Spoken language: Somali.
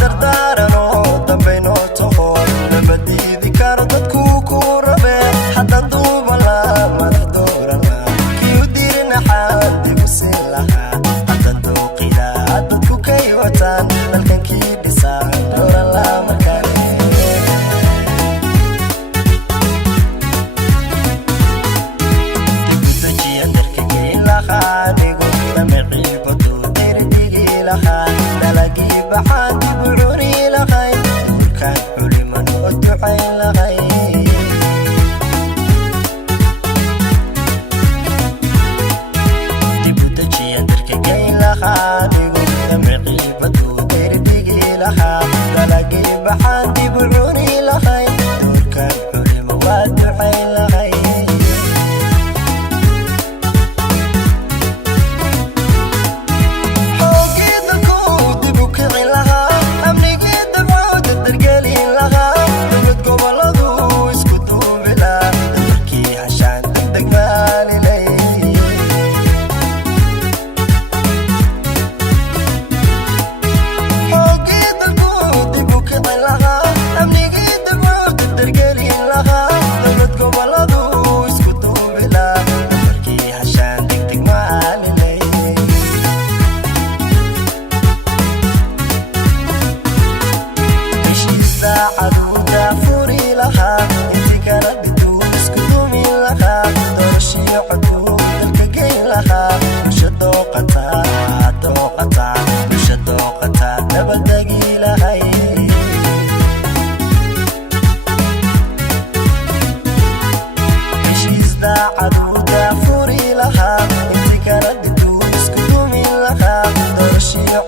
dardaaranoo dambayno taho lama diidi karo dadku ku rabe haddaan duuba la madax doorana kii u dirinaxaan dibu siin lahaa haddaan dooqila dadku kay wataan dalkankii dhisaan dooran la markaane dibudajiya dalka geyn lahaa dhigo damicii badu dirdigi lahaa dalagii baxaan dibu cuni lahay duurkaan xuliman oo ducayn lahay dibudajiya dalka geyn lahaa dhigo damicii badu dirdigi lahaa dalagii baxaan dibu cuni lahay duurkaan xuliman waa ducayn lahay عدو دافوري لها انت كانت تدوس كدومي لها دور الشيوع